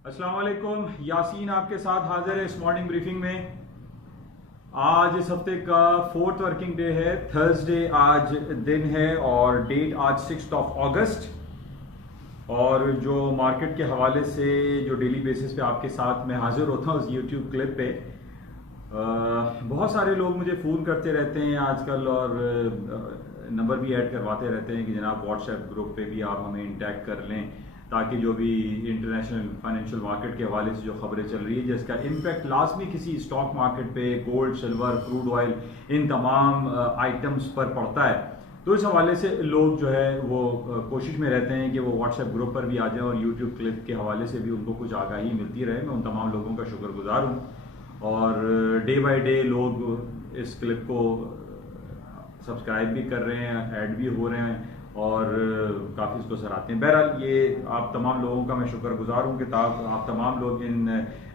अस्सलाम वालेकुम, यासीन आपके साथ हाजिर है इस मॉर्निंग ब्रीफिंग में। आज इस हफ्ते का फोर्थ वर्किंग डे है, थर्सडे आज दिन है और डेट आज 6 अगस्त। और जो मार्केट के हवाले से जो डेली बेसिस पे आपके साथ मैं हाजिर होता हूँ उस यूट्यूब क्लिप पे, बहुत सारे लोग मुझे फ़ोन करते रहते हैं आजकल और नंबर भी ऐड करवाते रहते हैं कि जनाब व्हाट्सएप ग्रुप पे भी आप हमें इंटैक्ट कर लें ताकि जो भी इंटरनेशनल फाइनेंशियल मार्केट के हवाले से जो खबरें चल रही है जिसका इम्पैक्ट लाजमी किसी स्टॉक मार्केट पे, गोल्ड, सिल्वर, क्रूड ऑयल, इन तमाम आइटम्स पर पड़ता है, तो इस हवाले से लोग जो है वो कोशिश में रहते हैं कि वो व्हाट्सएप ग्रुप पर भी आ जाएं और यूट्यूब क्लिप के हवाले से भी उनको कुछ आगाही मिलती रहे। मैं उन तमाम लोगों का शुक्रगुजार हूँ और डे बाय डे लोग इस क्लिप को सब्सक्राइब भी कर रहे हैं, ऐड भी हो रहे हैं और काफ़ी इसको सराहते हैं। बहरहाल ये आप तमाम लोगों का मैं शुक्रगुजार हूँ कि आप तमाम लोग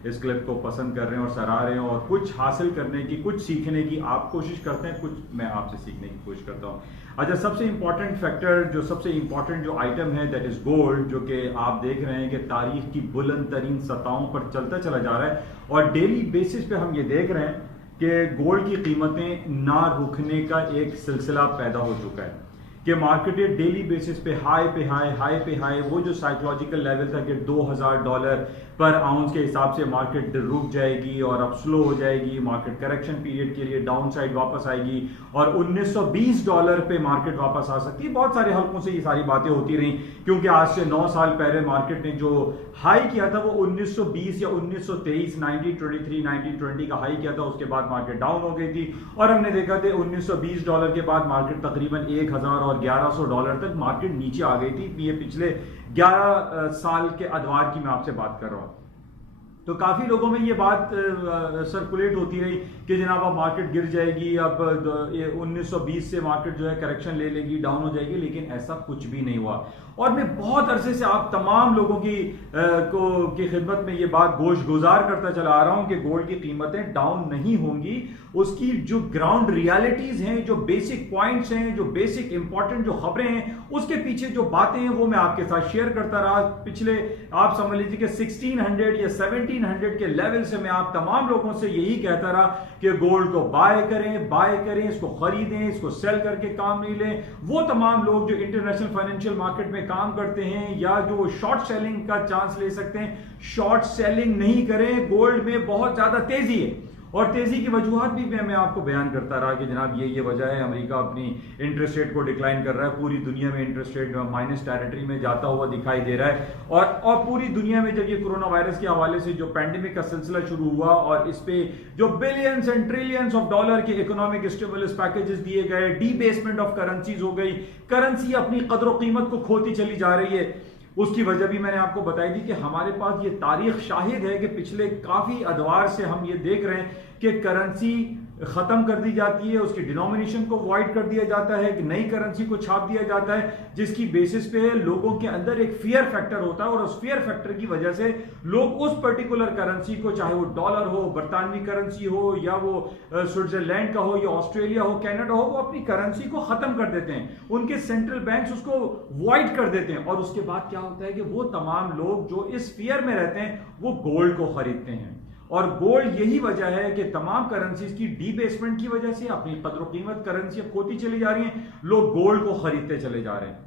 इस क्लिप को पसंद कर रहे हैं और सराह रहे हैं और कुछ हासिल करने की, कुछ सीखने की आप कोशिश करते हैं, कुछ मैं आपसे सीखने की कोशिश करता हूँ। अच्छा, सबसे इम्पॉर्टेंट फैक्टर, जो सबसे इम्पॉर्टेंट जो आइटम है दैट इज़ गोल्ड, जो कि आप देख रहे हैं कि तारीख की बुलंद तरीन सतहों पर चलता चला जा रहा है और डेली बेसिस पे हम ये देख रहे हैं कि गोल्ड की कीमतें ना रुकने का एक सिलसिला पैदा हो चुका है कि मार्केट डेली बेसिस पे हाई पे हाई, वो जो साइकोलॉजिकल लेवल था कि $2000 पर आउंस के हिसाब से मार्केट रुक जाएगी और अब स्लो हो जाएगी, मार्केट करेक्शन पीरियड के लिए डाउन साइड वापस आएगी और $1920 पे मार्केट वापस आ सकती है। बहुत सारे हल्कों से ये सारी बातें होती रही क्योंकि आज से 9 साल पहले मार्केट ने जो हाई किया था वो 1920 या 1923, 1923, 1920 का हाई किया था। उसके बाद मार्केट डाउन हो गई थी और हमने देखा था $1920 के बाद मार्केट तकरीबन 1000 और $1100 तक मार्केट नीचे आ गई थी। ये पिछले 11 साल के अदवार की मैं आपसे बात कर रहा हूं। तो काफी लोगों में ये बात सर्कुलेट होती रही कि जनाब अब मार्केट गिर जाएगी, अब 1920 से मार्केट जो है करेक्शन ले लेगी, डाउन हो जाएगी, लेकिन ऐसा कुछ भी नहीं हुआ। और मैं बहुत अरसे से आप तमाम लोगों की खिदमत में ये बात गोश गुजार करता चला आ रहा हूं कि गोल्ड की कीमतें डाउन नहीं होंगी। उसकी जो ग्राउंड रियलिटीज हैं, जो बेसिक पॉइंट्स हैं, जो बेसिक इंपॉर्टेंट जो खबरें हैं, उसके पीछे जो बातें हैं वो मैं आपके साथ शेयर करता रहा। पिछले आप समझ लीजिए कि 1600 या 1700 के लेवल से मैं आप तमाम लोगों से यही कहता रहा कि गोल्ड को बाय करें, इसको खरीदें, इसको सेल करके काम नहीं लें। वो तमाम लोग जो इंटरनेशनल फाइनेंशियल मार्केट में काम करते हैं या जो शॉर्ट सेलिंग का चांस ले सकते हैं, शॉर्ट सेलिंग नहीं करें। गोल्ड में बहुत ज्यादा तेजी है और तेजी की वजूहत भी मैं आपको बयान करता रहा कि जनाब ये वजह है, अमेरिका अपनी इंटरेस्ट रेट को डिक्लाइन कर रहा है, पूरी दुनिया में इंटरेस्ट रेट माइनस टेरिटरी में जाता हुआ दिखाई दे रहा है और पूरी दुनिया में जब ये कोरोना वायरस के हवाले से जो पैंडेमिक का सिलसिला शुरू हुआ और इस पे जो billions and trillions of dollar के इकोनॉमिक स्टिमुलस पैकेजेस दिए गए, डीबेसमेंट ऑफ करेंसीज हो गई, करेंसी अपनी कदर कीमत को खोती चली जा रही है। उसकी वजह भी मैंने आपको बताई थी कि हमारे पास ये तारीख शाहिद है कि पिछले काफी अदवार से हम ये देख रहे हैं कि करेंसी खत्म कर दी जाती है, उसकी डिनोमिनेशन को वॉइड कर दिया जाता है, कि नई करेंसी को छाप दिया जाता है, जिसकी बेसिस पे लोगों के अंदर एक फियर फैक्टर होता है और उस फियर फैक्टर की वजह से लोग उस पर्टिकुलर करेंसी को, चाहे वो डॉलर हो, बरतानवी करेंसी हो या वो स्विट्जरलैंड का हो या ऑस्ट्रेलिया हो, कनाडा हो, वो अपनी करेंसी को खत्म कर देते हैं। उनके सेंट्रल बैंक्स उसको वॉइड कर देते हैं और उसके बाद क्या होता है कि वो तमाम लोग जो इस फियर में रहते हैं वो गोल्ड को खरीदते हैं और गोल्ड यही वजह है कि तमाम करेंसीज की डीबेसमेंट की वजह से अपनी कदर कीमत करेंसी खोती चली जा रही हैं, लोग गोल्ड को खरीदते चले जा रहे हैं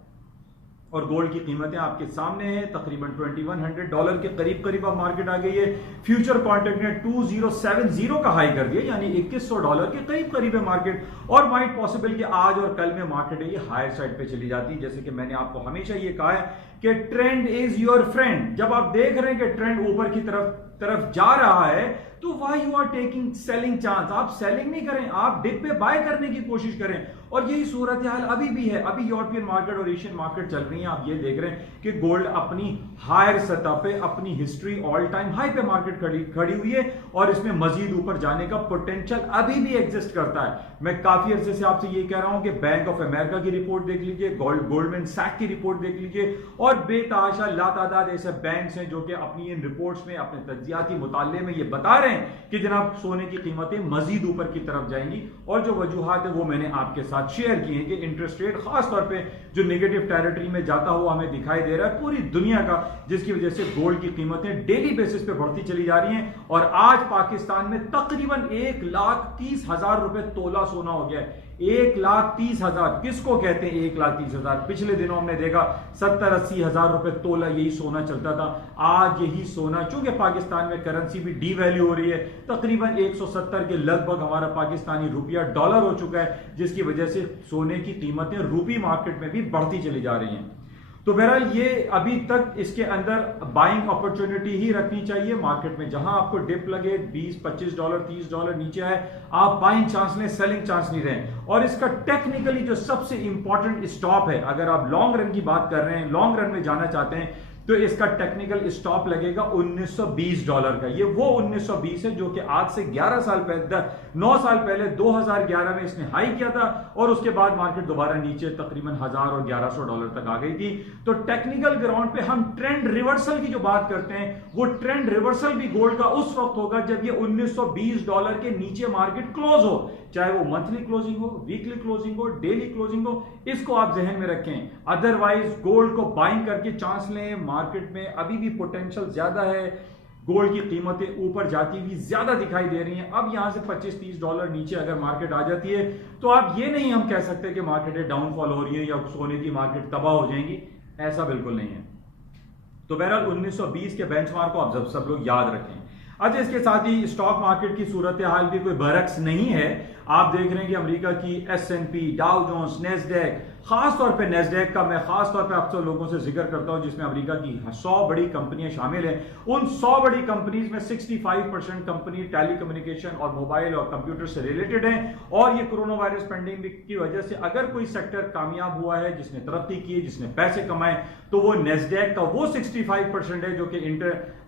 और गोल्ड की कीमतें आपके सामने हैं। तकरीबन $2100 के करीब अब मार्केट आ गई है। फ्यूचर कॉन्ट्रैक्ट ने 2070 का हाई कर दिया, यानी $2100 के करीब है मार्केट और माइट पॉसिबल कि आज और कल में मार्केट है ये हायर साइड पे चली जाती है। जैसे कि मैंने आपको हमेशा ये कहा है कि ट्रेंड इज योर फ्रेंड। जब आप देख रहे हैं कि ट्रेंड ऊपर की तरफ जा रहा है तो why you are taking selling chance. आप सेलिंग नहीं करें, आप डिप पे बाय करने की कोशिश करें और यही सूरत हाल अभी भी है। अभी यूरोपियन मार्केट और एशियन मार्केट चल रही है, आप ये देख रहे हैं कि गोल्ड अपनी हायर सतह पे, अपनी हिस्ट्री ऑल टाइम हाई पे मार्केट खड़ी हुई है और इसमें मजीद ऊपर जाने का पोटेंशियल अभी भी एग्जिस्ट करता है। मैं काफी अर्से से आपसे ये कह रहा हूं कि बैंक ऑफ अमेरिका की रिपोर्ट देख लीजिए, गोल्डमैन सैक की रिपोर्ट देख लीजिए और बेतहाशा लातादाद ऐसे बैंक्स हैं जो कि अपनी इन रिपोर्ट्स में, अपने तज्जियाती मुताले में ये बता रहे रहे हैं कि जनाब सोने की कीमतें मजीद ऊपर की तरफ जाएंगी। और जो वजूहात है वो मैंने आपके साथ शेयर की हैं कि इंटरेस्ट रेट खास तौर पे जो नेगेटिव टेरिटरी में जाता हुआ हमें दिखाई दे रहा है पूरी दुनिया का, जिसकी वजह से गोल्ड की कीमतें डेली बेसिस पे बढ़ती चली जा रही हैं। और आज पाकिस्तान में तकरीबन 1,30,000 रुपए तोला सोना हो गया है। 1,30,000 किसको कहते हैं 1,30,000? पिछले दिनों हमने देखा 70-80 हजार रुपए तोला यही सोना चलता था। आज यही सोना, चूंकि पाकिस्तान में करेंसी भी डीवैल्यू हो रही है, तकरीबन 170 के लगभग हमारा पाकिस्तानी रुपया डॉलर हो चुका है, जिसकी वजह से सोने की कीमतें रुपी मार्केट में भी बढ़ती चली जा रही हैं। तो बहरहाल ये अभी तक इसके अंदर बाइंग अपॉर्चुनिटी ही रखनी चाहिए मार्केट में। जहां आपको डिप लगे 20-25 डॉलर 30 डॉलर नीचे आए, आप बाइंग चांस लें, सेलिंग चांस नहीं रहे। और इसका टेक्निकली जो सबसे इंपॉर्टेंट स्टॉप है, अगर आप लॉन्ग रन की बात कर रहे हैं, लॉन्ग रन में जाना चाहते हैं, तो इसका टेक्निकल स्टॉप लगेगा 1920 डॉलर का। ये वो 1920 है जो कि आज से 11 साल पहले 9 साल पहले 2011 में इसने हाई किया था और उसके बाद मार्केट दोबारा नीचे तकरीबन 1000 और 1100 डॉलर तक आ गई थी। तो टेक्निकल ग्राउंड पे हम ट्रेंड रिवर्सल की जो बात करते हैं, वो ट्रेंड रिवर्सल भी गोल्ड का उस वक्त होगा जब ये 1920 डॉलर के नीचे मार्केट क्लोज हो, चाहे वो मंथली क्लोजिंग हो, वीकली क्लोजिंग हो, डेली क्लोजिंग हो। इसको आप जहन में रखें। अदरवाइज गोल्ड को बाइंग करके चांस लें। मार्केट में अभी भी पोटेंशियल ज्यादा है, गोल्ड की कीमतें ऊपर जाती हुई ज्यादा दिखाई दे रही हैं। अब यहां से 25-30 डॉलर नीचे अगर मार्केट आ जाती है तो आप ये नहीं हम कह सकते कि मार्केट डाउनफॉल हो रही है या सोने की मार्केट तबाह हो जाएंगी, ऐसा बिल्कुल नहीं है। तो बहरहाल 1920 के बेंचमार्क को आप सब लोग याद रखें। अच्छा, इसके साथ ही स्टॉक मार्केट की सूरत हाल भी कोई बरक्स नहीं है। आप देख रहे हैं कि अमेरिका की S&P, डाउ जोन्स, नेस्डैक, खास तौर पे नेस्डैक का मैं खास तौर पे आप सब लोगों से जिक्र करता हूं, जिसमें अमेरिका की 100 बड़ी कंपनियां शामिल हैं। उन 100 बड़ी कंपनीज में 65% कंपनी टेलीकम्युनिकेशन और मोबाइल और कंप्यूटर से रिलेटेड हैं। और ये कोरोना वायरस पेंडेमिक की वजह से अगर कोई सेक्टर कामयाब हुआ है, जिसने तरक्की की, जिसने पैसे कमाए, तो वो नेस्डैक का वो 65% है जो कि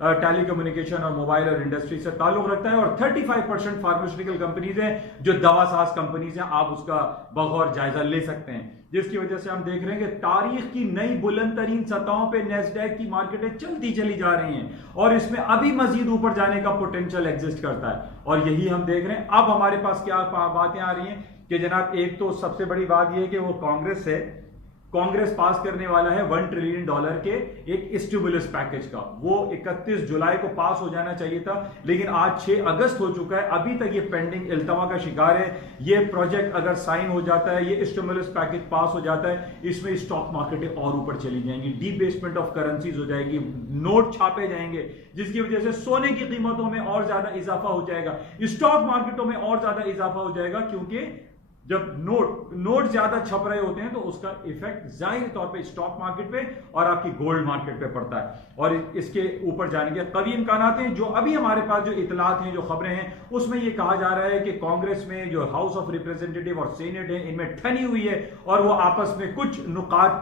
टेलीकम्युनिकेशन और मोबाइल और इंडस्ट्री से ताल्लुक रखता है। और 35% फार्मास्यूटिकल कंपनीज हैं जो दवासाज कंपनीज हैं। आप उसका बगौर जायजा ले सकते हैं, जिसकी वजह से हम देख रहे हैं कि तारीख की नई बुलंद तरीन सतहों पे नेस्डैक की मार्केटें चलती चली जा रही हैं और इसमें अभी मजीद ऊपर जाने का पोटेंशियल एग्जिस्ट करता है। और यही हम देख रहे हैं। अब हमारे पास क्या बातें आ रही हैं कि जनाब, एक तो सबसे बड़ी बात यह है कि वो कांग्रेस पास करने वाला है $1 ट्रिलियन के एक स्टिमुलस पैकेज का। वो 31 जुलाई को पास हो जाना चाहिए था, लेकिन आज 6 अगस्त हो चुका है, अभी तक ये पेंडिंग इल्तवा का शिकार है। ये प्रोजेक्ट अगर साइन हो जाता है, ये स्टिमुलस पैकेज पास हो जाता है, इसमें स्टॉक मार्केटें और ऊपर चली जाएंगी, डीबेसमेंट ऑफ करेंसीज हो जाएगी, नोट छापे जाएंगे, जिसकी वजह से सोने की कीमतों में और ज्यादा इजाफा हो जाएगा, स्टॉक मार्केटों में और ज्यादा इजाफा हो जाएगा, क्योंकि जब नोट ज्यादा छप रहे होते हैं तो उसका इफेक्ट जाहिर तौर पे स्टॉक मार्केट पे और आपकी गोल्ड मार्केट पे पड़ता है। और इसके ऊपर जाने के कभी इम्कान हैं। जो अभी हमारे पास जो इतलात हैं, जो खबरें हैं, उसमें यह कहा जा रहा है कि कांग्रेस में जो हाउस ऑफ रिप्रेजेंटेटिव और सीनेट है, इनमें ठनी हुई है और वो आपस में कुछ नुकात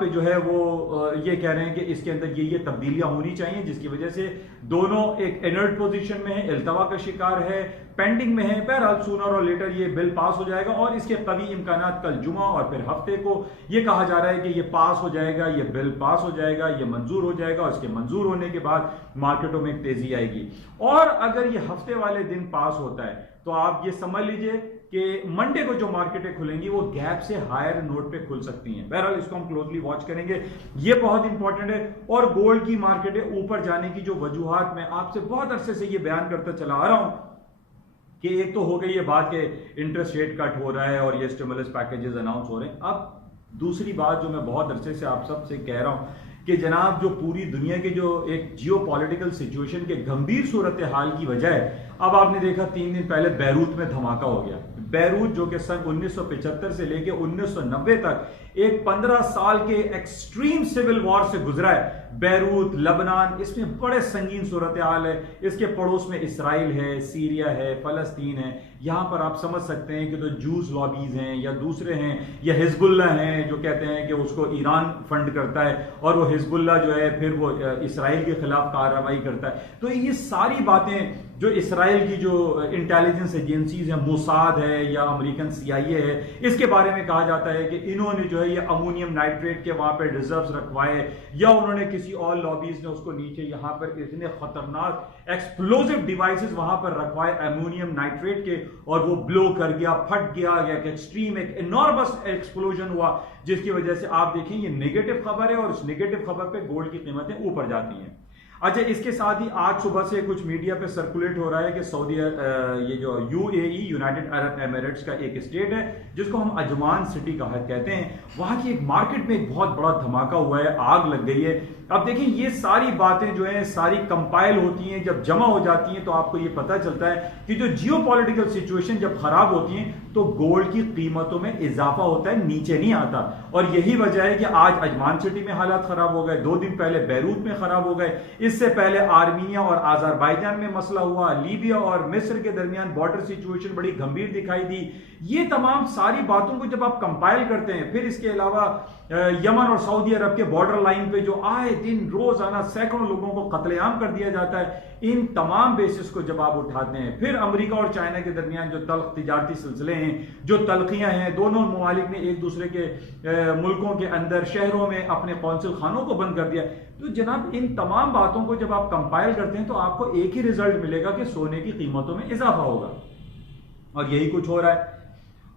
पे जो है वो ये कह रहे हैं कि इसके अंदर ये तब्दीलियां होनी चाहिए, जिसकी वजह से दोनों एक इनर्ट पोजीशन में है, इल्तवा का शिकार है, पेंडिंग में है। बहरहाल सूनर और लेटर ये बिल पास हो जाएगा और इसके कभी इम्कानात कल जुमा और फिर हफ्ते को ये कहा जा रहा है कि ये पास हो जाएगा, ये बिल पास हो जाएगा, ये मंजूर हो जाएगा और इसके मंजूर होने के बाद मार्केटों में एक तेजी आएगी। और अगर ये हफ्ते वाले दिन पास होता है तो आप ये समझ लीजिए कि मंडे को जो मार्केटें खुलेंगी वो गैप से हायर नोट पे खुल सकती हैं। बहरहाल इसको हम क्लोजली वॉच करेंगे, ये बहुत इंपॉर्टेंट है। और गोल्ड की मार्केटें ऊपर जाने की जो वजूहात मैं आपसे बहुत अरसे से ये बयान करता चला आ रहा हूं कि एक तो हो गई ये बात कि इंटरेस्ट रेट कट हो रहा है और ये स्टिमुलस पैकेजेस अनाउंस हो रहे हैं। अब दूसरी बात जो मैं बहुत अरसे से आप सबसे कह रहा हूं कि जनाब, जो पूरी दुनिया के जो एक जियोपॉलिटिकल सिचुएशन के गंभीर सूरत हाल की वजह है, अब आपने देखा 3 दिन पहले बैरूत में धमाका हो गया। बैरूत जो कि सन 1975 से लेके 1990 तक एक 15 साल के एक्सट्रीम सिविल वॉर से गुजरा है। बैरूत, लबनान, इसमें बड़े संगीन सूरत हाल है। इसके पड़ोस में इसराइल है, सीरिया है, फलस्तीन है। यहां पर आप समझ सकते हैं कि तो जूस लॉबीज हैं या दूसरे हैं या हिजबुल्ला हैं जो कहते हैं कि उसको ईरान फंड करता है और वो हिजबुल्ला जो है फिर वो इसराइल के खिलाफ कार्रवाई करता है। तो ये सारी बातें जो इसराइल की जो इंटेलिजेंस एजेंसीज हैं, मोसाद है या अमेरिकन CIA है, इसके बारे में कहा जाता है कि इन्होंने जो है ये अमोनियम नाइट्रेट के वहां पर रिजर्व्स रखवाए, या उन्होंने किसी और लॉबीज ने उसको नीचे यहां पर इतने खतरनाक एक्सप्लोजिव डिवाइसेस वहां पर रखवाए अमोनियम नाइट्रेट के, और वो ब्लो कर गया, फट गया, एक एक्सट्रीम एक इनॉर्मस एक्सप्लोजन हुआ, जिसकी वजह से आप देखें ये नेगेटिव खबर है और उस नेगेटिव खबर पे गोल्ड की कीमतें ऊपर जाती हैं। अच्छा, इसके साथ ही आज सुबह से कुछ मीडिया पे सर्कुलेट हो रहा है कि सऊदी ये जो UAE यूनाइटेड अरब एमिरेट्स का एक स्टेट है जिसको हम अजमान सिटी का कहते हैं, वहां की एक मार्केट में एक बहुत बड़ा धमाका हुआ है, आग लग गई है। अब देखिए ये सारी बातें जो है सारी कंपाइल होती हैं, जब जमा हो जाती हैं तो आपको ये पता चलता है कि जो जियोपॉलिटिकल सिचुएशन जब खराब होती है तो गोल्ड की कीमतों में इजाफा होता है, नीचे नहीं आता। और यही वजह है कि आज अजमान सिटी में हालात खराब हो गए, 2 दिन पहले बैरूत में खराब हो गए, इससे पहले आर्मीनिया और अजरबैजान में मसला हुआ, लीबिया और मिस्र के दरमियान बॉर्डर सिचुएशन बड़ी गंभीर दिखाई दी। ये तमाम सारी बातों को जब आप कंपाइल करते हैं, फिर इसके अलावा यमन और सऊदी अरब के बॉर्डर लाइन पे जो आए दिन रोजाना सैकड़ों लोगों को कत्लेआम कर दिया जाता है, इन तमाम बेसिस को जब आप उठाते हैं, फिर अमेरिका और चाइना के दरमियान जो तल्ख तिजारती सिलसिले हैं, जो तलखियां हैं, दोनों ममालिक ने एक दूसरे के मुल्कों के अंदर शहरों में अपने कौंसिल खानों को बंद कर दिया। तो जनाब इन तमाम बातों को जब आप कंपाइल करते हैं तो आपको एक ही रिजल्ट मिलेगा कि सोने की कीमतों में इजाफा होगा, और यही कुछ हो रहा है।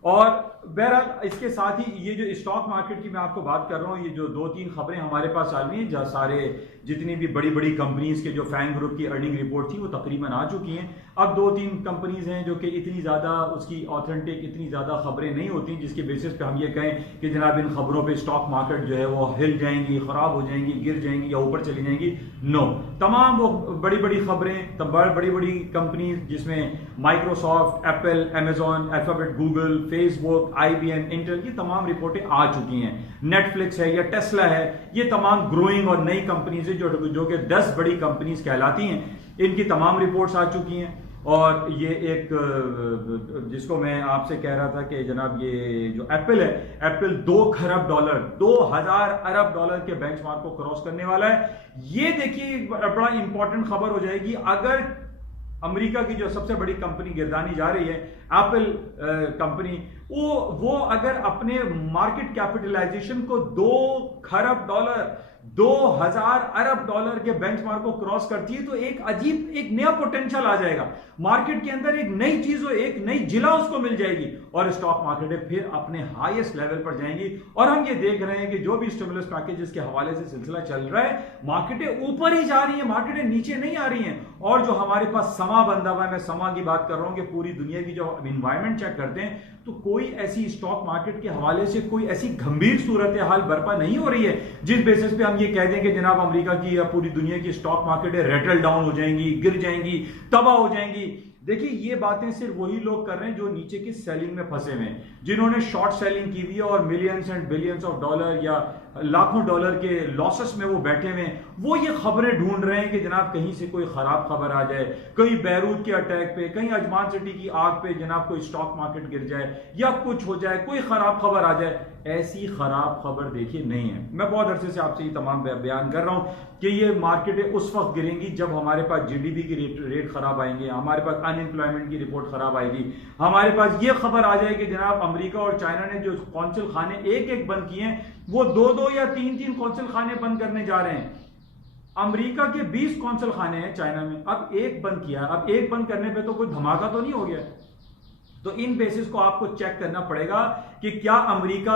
और बहरहाल इसके साथ ही ये जो स्टॉक मार्केट की मैं आपको बात कर रहा हूँ, ये जो 2-3 खबरें हमारे पास आ रही हैं, जहाँ सारे जितनी भी बड़ी बड़ी कंपनीज के जो फैंग ग्रुप की अर्निंग रिपोर्ट थी वो तकरीबन आ चुकी हैं। अब 2-3 कंपनीज हैं जो कि इतनी ज़्यादा उसकी ऑथेंटिक, इतनी ज़्यादा खबरें नहीं होती जिसके बेसिस पे हम ये कहें कि जनाब इन खबरों पे स्टॉक मार्केट जो है वो हिल जाएंगी, ख़राब हो जाएंगी, गिर जाएंगी या ऊपर चली जाएंगी। नो, तमाम वो बड़ी बड़ी खबरें, बड़ी बड़ी कंपनीज जिसमें Microsoft, Apple, Amazon, alphabet, Google, Facebook, IBM, Intel की तमाम रिपोर्टें आ चुकी हैं। नेटफ्लिक्स है या टेस्ला है, ये तमाम ग्रोइंग और नई कंपनीज है जो कि 10 बड़ी कंपनीज कहलाती हैं, इनकी तमाम रिपोर्ट्स आ चुकी हैं। और ये एक जिसको मैं आपसे कह रहा था कि जनाब ये जो एप्पल है, एप्पल 2 खरब डॉलर, 2000 अरब डॉलर के बेंचमार्क को क्रॉस करने वाला है। ये देखिए बड़ा इंपॉर्टेंट खबर हो जाएगी अगर अमेरिका की जो सबसे बड़ी कंपनी गिरदानी जा रही है एप्पल कंपनी, वो अगर अपने मार्केट कैपिटलाइजेशन को 2 खरब डॉलर, 2000 अरब डॉलर के बेंचमार्क को क्रॉस करती है तो एक अजीब, एक नया पोटेंशियल आ जाएगा मार्केट के अंदर, एक नई चीज, एक नई जिला उसको मिल जाएगी और स्टॉक मार्केट फिर अपने हाईएस्ट लेवल पर जाएंगी। और हम ये देख रहे हैं कि जो भी स्टिमुलस पैकेजेस के हवाले से सिलसिला चल रहा है, मार्केटें ऊपर ही जा रही हैं, मार्केटें नीचे नहीं आ रही हैं। और जो हमारे पास समा बंधा हुआ है, मैं समा की बात कर रहा हूं कि पूरी दुनिया की जो एनवायरमेंट चेक करते हैं तो कोई ऐसी स्टॉक मार्केट के हवाले से कोई ऐसी गंभीर सूरत हाल बर्पा नहीं हो रही है जिस बेसिस पे हम ये कह दें कि जनाब अमेरिका की या पूरी दुनिया की स्टॉक मार्केट रेटल डाउन हो जाएंगी, गिर जाएंगी, तबाह हो जाएंगी। देखिए ये बातें सिर्फ वही लोग कर रहे हैं जो नीचे की सेलिंग में फंसे हुए हैं, जिन्होंने शॉर्ट सेलिंग की हुई है और millions and billions of dollar या लाखों डॉलर के लॉसेस में वो बैठे हुए हैं। वो ये खबरें ढूंढ रहे हैं कि जनाब कहीं से कोई खराब खबर आ जाए, कहीं बैरूत के अटैक पे, कहीं अजमान सिटी की आग पे जनाब कोई स्टॉक मार्केट गिर जाए या कुछ हो जाए, कोई खराब खबर आ जाए। ऐसी खराब खबर देखिए नहीं है। मैं बहुत अरसे से आपसे ये तमाम बयान कर रहा हूं कि ये मार्केटें उस वक्त गिरेंगी जब हमारे पास GDP की रेट खराब आएंगे, हमारे पास अनएम्प्लॉयमेंट की रिपोर्ट खराब आएगी, हमारे पास ये खबर आ जाए कि जनाब अमेरिका और चाइना ने जो कौंसिल खाने एक बंद किए हैं वो 2 या 3 कौंसिल खाने बंद करने जा रहे हैं। अमेरिका के 20 कौंसिल खाने हैं चाइना में, अब एक बंद किया। अब एक बंद करने पे तो कोई धमाका तो नहीं हो गया। तो इन बेसिस को आपको चेक करना पड़ेगा कि क्या अमेरिका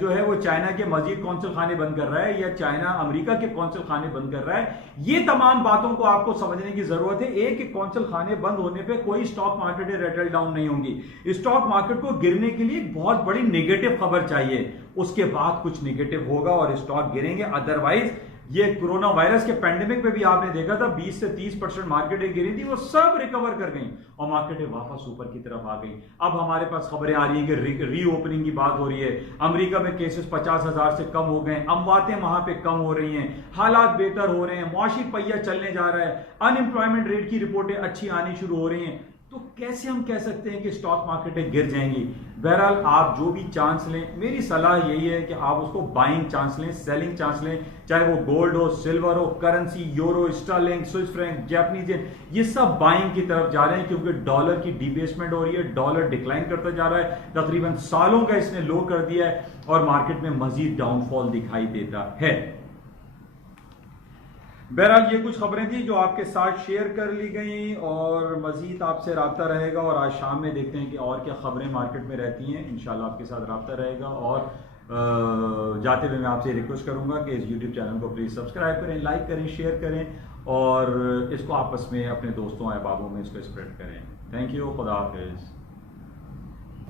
जो है वो चाइना के मजीद कौंसिल खाने बंद कर रहा है या चाइना अमेरिका के कौंसिल खाने बंद कर रहा है। ये तमाम बातों को आपको समझने की जरूरत है। एक कौंसिल खाने बंद होने पे कोई स्टॉक मार्केट रेटल डाउन नहीं होंगी। स्टॉक मार्केट को गिरने के लिए एक बहुत बड़ी नेगेटिव खबर चाहिए, उसके बाद कुछ नेगेटिव होगा और स्टॉक गिरेंगे। अदरवाइज ये कोरोना वायरस के पेंडेमिक में भी आपने देखा था 20 से 30% मार्केटें गिरी थी, वो सब रिकवर कर गई और मार्केटें वापस ऊपर की तरफ आ गई। अब हमारे पास खबरें आ रही है कि रीओपनिंग की बात हो रही है, अमेरिका में केसेस 50,000 से कम हो गए, अमवातें वहां पे कम हो रही हैं, हालात बेहतर हो रहे हैं, मुआशी पहिया चलने जा रहा है, अनएम्प्लॉयमेंट रेट की रिपोर्टें अच्छी आनी शुरू हो रही हैं। तो कैसे हम कह सकते हैं कि स्टॉक मार्केटें गिर जाएंगी? बहरहाल आप जो भी चांस लें, मेरी सलाह यही है कि आप उसको बाइंग चांस लें, सेलिंग चांस लें, चाहे वो गोल्ड हो, सिल्वर हो, currency, euro, sterling, Swiss franc, Japanese yen, ये सब बाइंग की तरफ जा रहे हैं क्योंकि डॉलर की डिबेसमेंट हो रही है, डॉलर डिक्लाइन करता जा रहा है, तकरीबन सालों का इसने लो कर दिया है और मार्केट में मजीद डाउनफॉल दिखाई देता है। बहरहाल ये कुछ खबरें थी जो आपके साथ शेयर कर ली गई और मजीद आपसे रब्ता रहेगा और आज शाम में देखते हैं कि और क्या खबरें मार्केट में रहती हैं। इंशाल्लाह आपके साथ रब्ता रहेगा और जाते हुए मैं आपसे रिक्वेस्ट करूंगा कि इस यूट्यूब चैनल को प्लीज़ सब्सक्राइब करें, लाइक करें, शेयर करें और इसको आपस में अपने दोस्तों अहबाबों में इसको स्प्रेड करें। थैंक यू, खुदा हाफिज़।